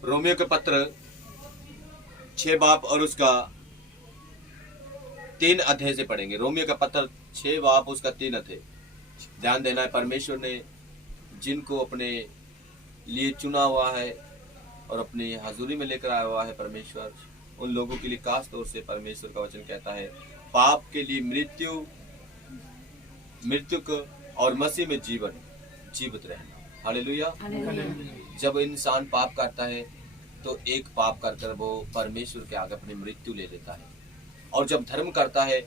Romeo के पत्र 6 बाब और उसका 3 अध्याय से पढ़ेंगे। रोमियो का पत्र 6 बाब उसका 3 अध्याय। ध्यान देना है, परमेश्वर ने जिनको अपने लिए चुना हुआ है और अपनी हाजुरी में लेकर आया हुआ है परमेश्वर, उन लोगों के लिए खास तौर से परमेश्वर का वचन कहता है पाप के लिए मृत्यु को और मसीह में जीवित रहना। हालेलुया। जब इंसान पाप करता है तो एक पाप कर वो परमेश्वर के आगे अपनी मृत्यु ले लेता है, और जब धर्म करता है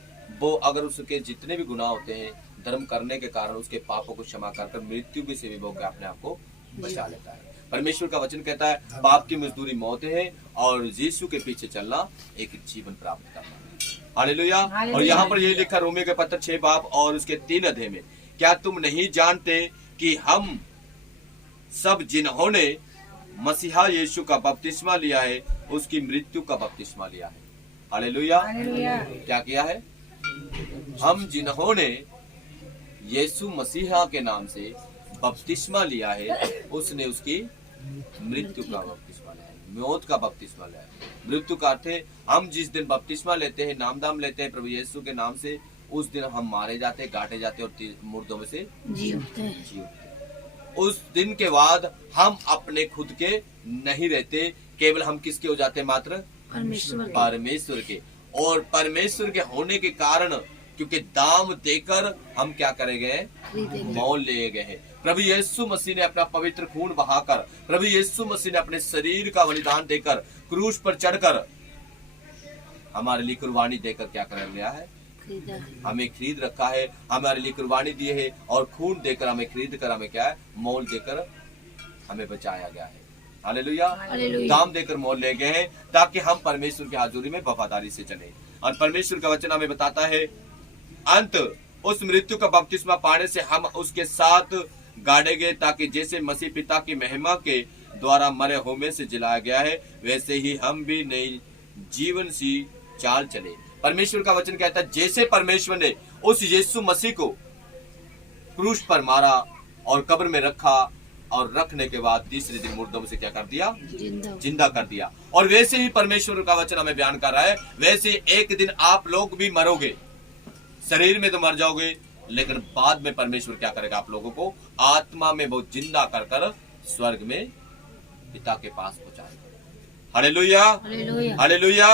वो अगर उसके जितने भी गुनाह होते हैं धर्म करने के कारण उसके पापों को क्षमा कर मृत्यु भी से भी वो अपने आप को बचा लेता है। परमेश्वर का वचन कहता है पाप की मजदूरी मौत है और यीशु के पीछे चलना एक जीवन प्राप्त करना। हालेलुया। और यहाँ पर यही लिखा रोमियो के पत्र 6 बाब और उसके 3 अध्याय में, क्या तुम नहीं जानते कि हम सब जिन्होंने मसीहा यीशु का बपतिस्मा लिया है उसकी मृत्यु का बपतिस्मा लिया है। हालेलुया। क्या किया है? हम जिन्होंने यीशु मसीहा के नाम से बपतिस्मा लिया है उसने उसकी मृत्यु का बपतिस्मा लिया है, मौत का बपतिस्मा लिया है। मृत्यु का अर्थ है हम जिस दिन बपतिस्मा लेते हैं, नामदाम लेते हैं प्रभु यीशु के नाम से, उस दिन हम मारे जाते, गाटे जाते और मुर्दों में से जी उठते हैं। उस दिन के बाद हम अपने खुद के नहीं रहते, केवल हम किसके हो जाते? मात्र परमेश्वर के। और परमेश्वर के होने के कारण क्योंकि दाम देकर हम क्या करे गए? मोल लिए गए हैं। प्रभु यीशु मसीह ने अपना पवित्र खून बहाकर, प्रभु यीशु मसीह ने अपने शरीर का बलिदान देकर, क्रूस पर चढ़कर हमारे लिए कुर्बानी देकर क्या कर लिया है? हमें खरीद रखा है, हमारे लिए कुर्बानी दी है और खून देकर हमें खरीद कर हमें क्या है? मोल देकर हमें बचाया गया है। हालेलुया। दाम देकर मोल ले गए हैं ताकि हम परमेश्वर की हाजुरी में वफादारी से चले। और परमेश्वर का वचन हमें बताता है अंत उस मृत्यु का बपतिस्मा पाने से हम उसके साथ गाड़े गए, ताकि जैसे मसीह पिता की महिमा के द्वारा मरे होमे से जिलाया गया है वैसे ही हम भी नई जीवन सी चाल चले। परमेश्वर का वचन कहता है जैसे परमेश्वर ने उस यीशु मसीह को क्रूस पर मारा और कब्र में रखा और रखने के बाद तीसरे दिन मुर्दों में से क्या कर दिया? जिंदा कर दिया। और वैसे ही परमेश्वर का वचन हमें बयान कर रहा है वैसे एक दिन आप लोग भी मरोगे। शरीर में तो मर जाओगे लेकिन बाद में परमेश्वर क्या करेगा? आप लोगों को आत्मा में बहुत जिंदा कर कर स्वर्ग में पिता के पास पहुंचाएगा। हालेलुया। हालेलुया।